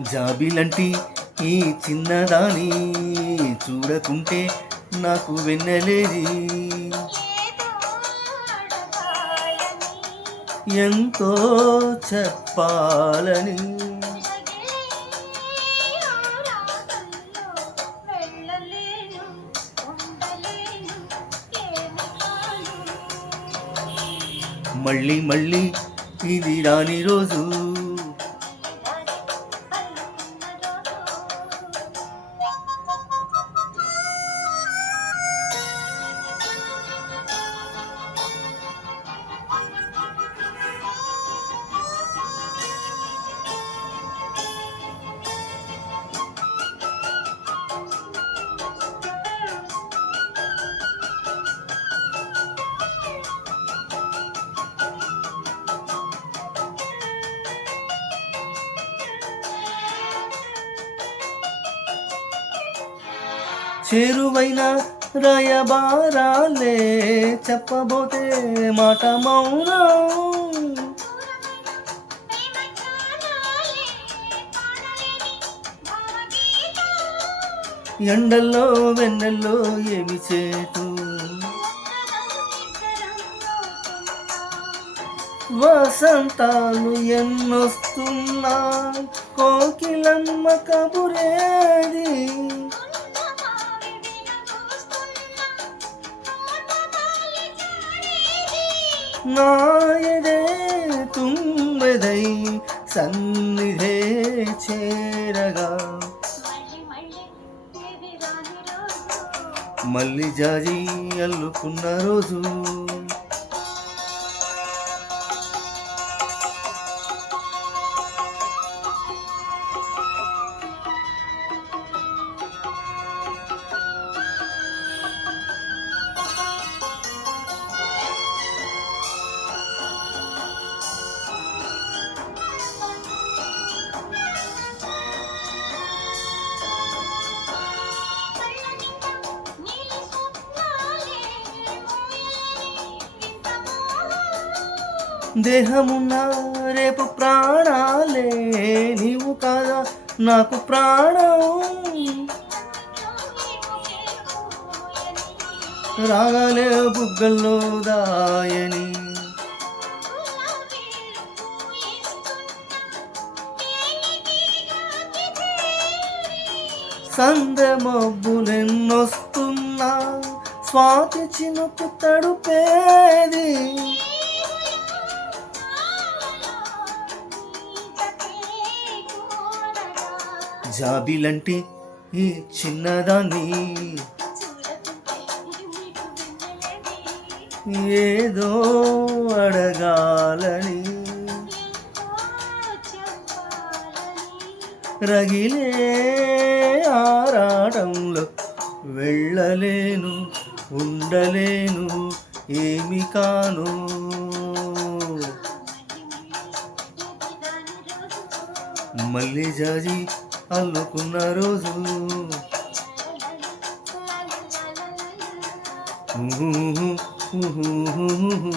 జాబిలంటి ఈ చిన్నదాని చూడకుంటే నాకు వెన్నెలేది ఎంతో చెప్పాలని. మళ్ళీ మళ్ళీ ఇది రాని రోజు. చేరువైన రాయబారాలే చెప్పబోతే మాట మౌనం. ఎండల్లో వెన్నెల్లో ఏమి చేతు? వసంతాలు ఎన్నొస్తున్నా కోకిలమ్మ కబురేది. నాయదే తుమ్మెదై సన్నిధే చేరగా మళ్ళీ జాజి అల్లుకున్న రోజు. దేహమున్న రేపు ప్రాణాలే నీవు కాదా? నాకు ప్రాణం. రాగాలే బుగ్గల్లో దాయని. సంద్రమబ్బులెన్నొస్తున్నా స్వాతి చినుకు తడుపేది. జాబిలంటే ఈ చిన్నదాన్ని ఏదో అడగాలని రగిలే ఆరాటంలో వెళ్ళలేను ఉండలేను ఏమి కాను. మళ్ళీ జాజి అల్లుకున్న రోజు ఊహు, ఊహు, ఊహు, ఊహు.